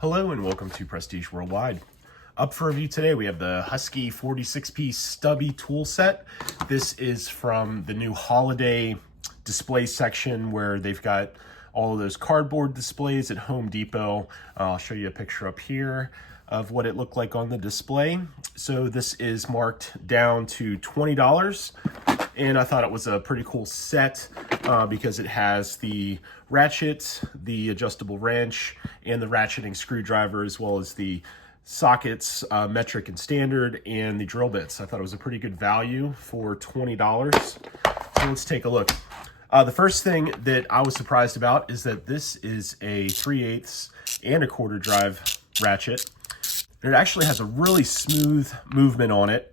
Hello and welcome to Prestige Worldwide. Up for review today, we have the Husky 46-piece stubby tool set. This is from the new holiday display section where they've got all of those cardboard displays at Home Depot. I'll show you a picture up here of what it looked like on the display. So this is marked down to $20. And I thought it was a pretty cool set because it has the ratchet, the adjustable wrench, and the ratcheting screwdriver, as well as the sockets, metric and standard, and the drill bits. I thought it was a pretty good value for $20. So let's take a look. The first thing that I was surprised about is that this is a 3/8 and a quarter drive ratchet. It actually has a really smooth movement on it.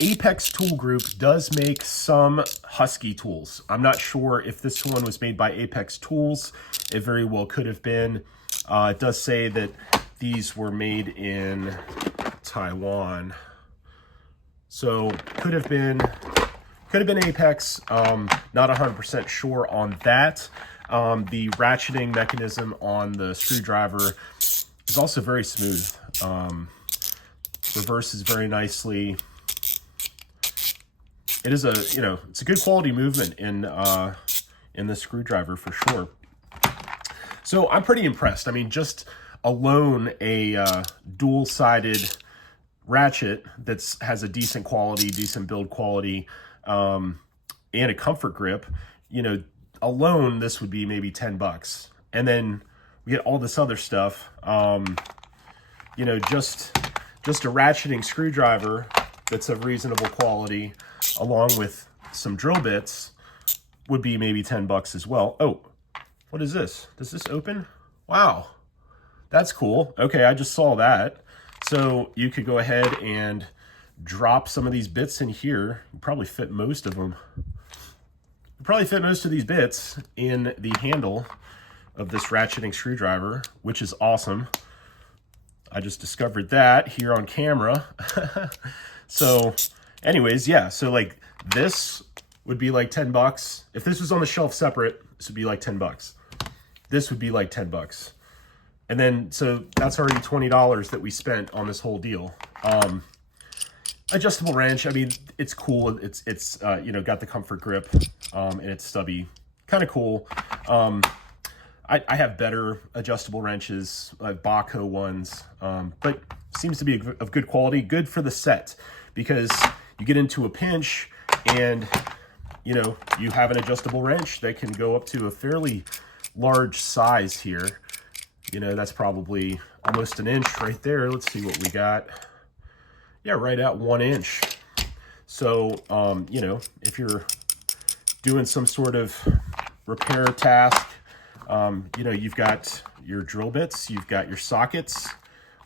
Apex Tool Group does make some Husky tools. I'm not sure if this one was made by Apex Tools. It very well could have been. It does say that these were made in Taiwan. So could have been Apex. Not 100% sure on that. The ratcheting mechanism on the screwdriver is also very smooth. Reverses very nicely. It is it's a good quality movement in the screwdriver for sure. So I'm pretty impressed. I mean, just alone a dual-sided ratchet that has a decent quality, decent build quality, and a comfort grip, alone this would be maybe $10. And then we get all this other stuff, just a ratcheting screwdriver that's of reasonable quality, along with some drill bits, would be maybe $10 as well. Oh, what is this? Does this open? Wow, that's cool. Okay, I just saw that. So you could go ahead and drop some of these bits in here. You probably fit most of them. You probably fit most of these bits in the handle of this ratcheting screwdriver, which is awesome. I just discovered that here on camera. So anyways, yeah, so like this would be like $10. If this was on the shelf separate, this would be like $10. This would be like $10. And then, so that's already $20 that we spent on this whole deal. Adjustable wrench, I mean, it's cool. It's got the comfort grip, and it's stubby, kind of cool. I have better adjustable wrenches, like Baco ones, but seems to be of good quality, good for the set, because you get into a pinch and, you have an adjustable wrench that can go up to a fairly large size here. That's probably almost an inch right there. Let's see what we got. Yeah, right at 1 inch. So, if you're doing some sort of repair task, you've got your drill bits, you've got your sockets,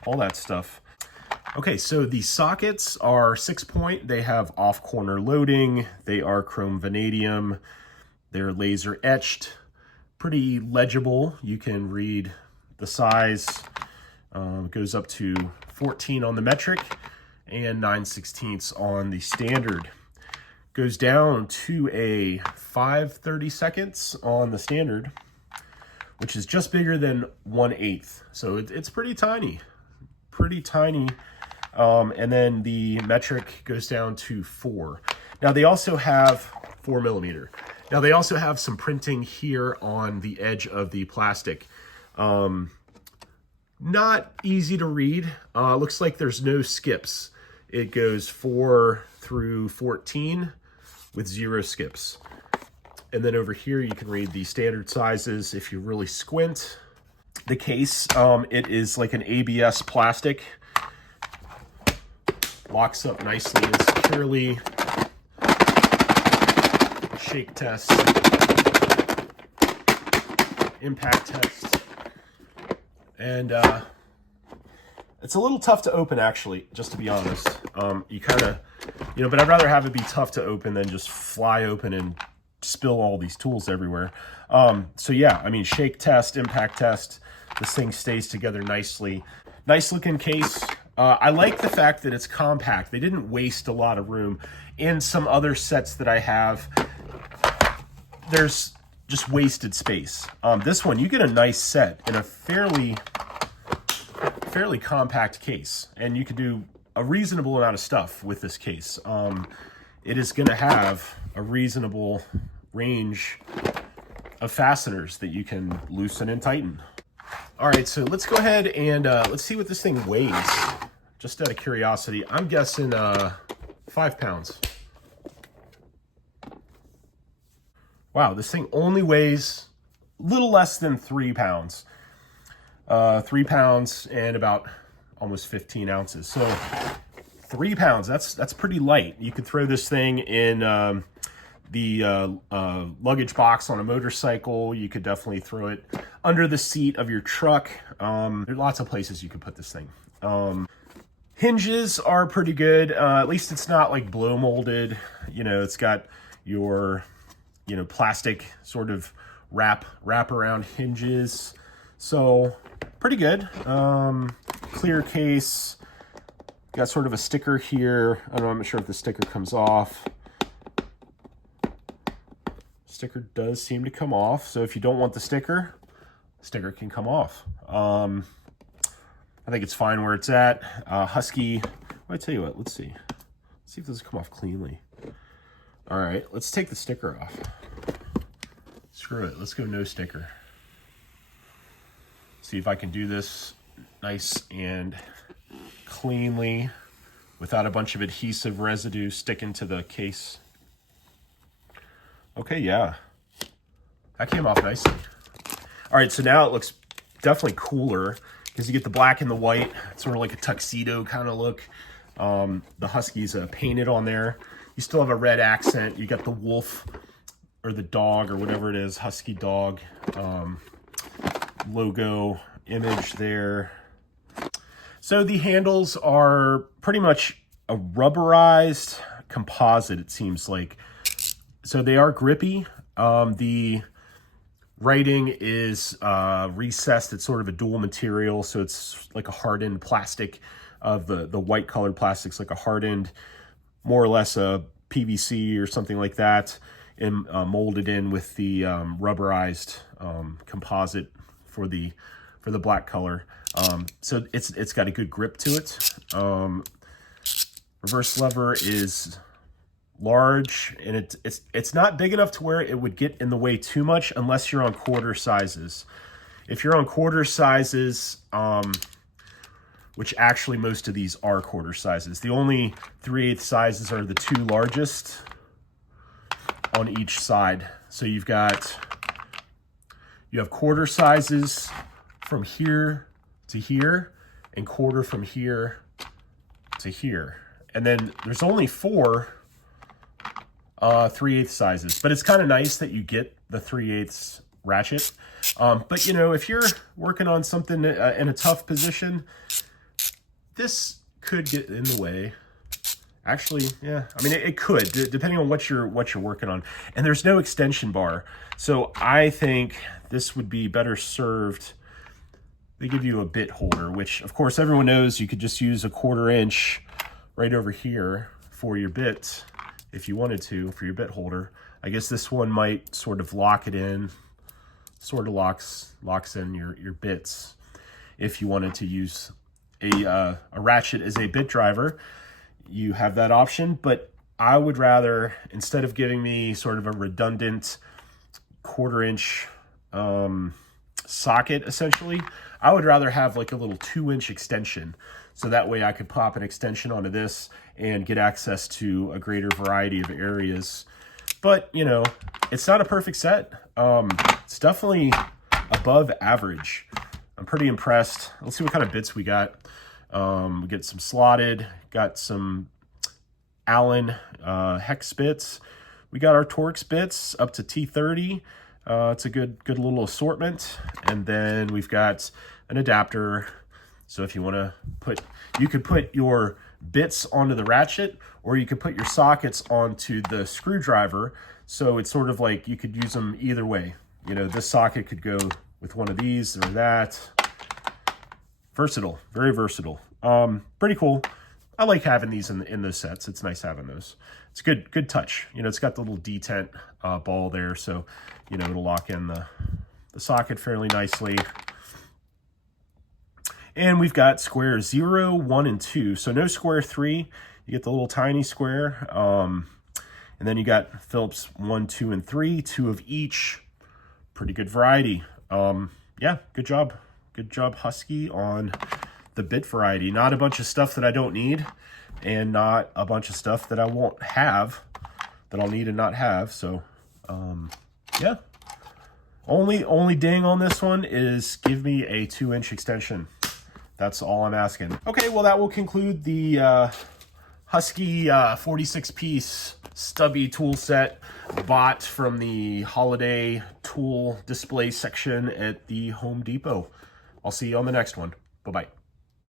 all that stuff. Okay, so the sockets are 6-point. They have off-corner loading. They are chrome vanadium. They're laser etched. Pretty legible. You can read the size. It goes up to 14 on the metric and 9/16 on the standard. Goes down to a 5/32 on the standard, which is just bigger than 1/8. So it's pretty tiny. And then the metric goes down to 4. Now they also have 4mm. Now they also have some printing here on the edge of the plastic. Not easy to read. Looks like there's no skips. It goes 4 through 14 with 0 skips. And then over here you can read the standard sizes if you really squint. The case, it is like an ABS plastic. Locks up nicely and securely. Shake test. Impact test. And it's a little tough to open, actually, just to be honest. You kind of, but I'd rather have it be tough to open than just fly open and spill all these tools everywhere. So yeah, I mean, shake test, impact test. This thing stays together nicely. Nice looking case. I like the fact that it's compact. They didn't waste a lot of room. In some other sets that I have, there's just wasted space. This one, you get a nice set in a fairly fairly compact case, and you can do a reasonable amount of stuff with this case. It is going to have a reasonable range of fasteners that you can loosen and tighten. All right, so let's go ahead and let's see what this thing weighs. Just out of curiosity, I'm guessing 5 pounds. Wow, this thing only weighs a little less than 3 pounds. 3 pounds and about almost 15 ounces. So 3 pounds, that's pretty light. You could throw this thing in the luggage box on a motorcycle. You could definitely throw it under the seat of your truck. There are lots of places you could put this thing. Hinges are pretty good. At least it's not like blow molded. You know, it's got your, you know, plastic sort of wrap around hinges. So pretty good. Clear case. Got sort of a sticker here. I don't know, I'm not sure if the sticker comes off. Sticker does seem to come off. So if you don't want the sticker can come off. I think it's fine where it's at. Husky, well, I tell you what, let's see. Let's see if this will come off cleanly. All right, let's take the sticker off. Screw it, let's go no sticker. See if I can do this nice and cleanly without a bunch of adhesive residue sticking to the case. Okay, yeah, that came off nicely. All right, so now it looks definitely cooler because you get the black and the white. It's sort of like a tuxedo kind of look. The Husky's painted on there. You still have a red accent. You got the wolf or the dog or whatever it is, Husky dog logo image there. So the handles are pretty much a rubberized composite, it seems like. So they are grippy. The writing is recessed. It's sort of a dual material, so it's like a hardened plastic of the white colored plastic's like a hardened, more or less a PVC or something like that, and molded in with the rubberized composite for the black color. So it's got a good grip to it. Reverse lever is large, and it's not big enough to where it would get in the way too much unless you're on quarter sizes. If you're on quarter sizes, which actually most of these are quarter sizes, the only 3/8 sizes are the two largest on each side. So you have quarter sizes from here to here and quarter from here to here. And then there's only 4 3/8 sizes, but it's kind of nice that you get the 3/8 ratchet. But you know, if you're working on something in a tough position, this could get in the way. Actually, yeah, I mean, it could, depending on what you're working on. And there's no extension bar, so I think this would be better served. They give you a bit holder, which of course everyone knows you could just use a 1/4 inch right over here for your bit if you wanted to, for your bit holder. I guess this one might sort of lock it in, sort of locks in your bits if you wanted to use a ratchet as a bit driver. You have that option, but I would rather, instead of giving me sort of a redundant 1/4 inch socket, essentially, I would rather have like a little 2-inch extension. So that way I could pop an extension onto this and get access to a greater variety of areas. But, you know, it's not a perfect set. It's definitely above average. I'm pretty impressed. Let's see what kind of bits we got. We get some slotted, got some Allen hex bits. We got our Torx bits up to T30. It's a good little assortment. And then we've got an adapter. So if you want to you could put your bits onto the ratchet, or you could put your sockets onto the screwdriver. So it's sort of like you could use them either way. You know, this socket could go with one of these or that. Versatile, very versatile. Pretty cool. I like having these in those sets. It's nice having those. It's good touch. You know, it's got the little detent ball there, so you know it'll lock in the socket fairly nicely. And we've got square 0, 1, and 2. So no square 3. You get the little tiny square. And then you got Phillips 1, 2, and 3. 2 of each. Pretty good variety. Yeah, good job. Good job, Husky, on the bit variety. Not a bunch of stuff that I don't need, and not a bunch of stuff that I won't have, that I'll need and not have. So, yeah. Only ding on this one is give me a 2-inch extension. That's all I'm asking. Okay, well, that will conclude the Husky 46-piece stubby tool set bought from the holiday tool display section at the Home Depot. I'll see you on the next one. Bye-bye.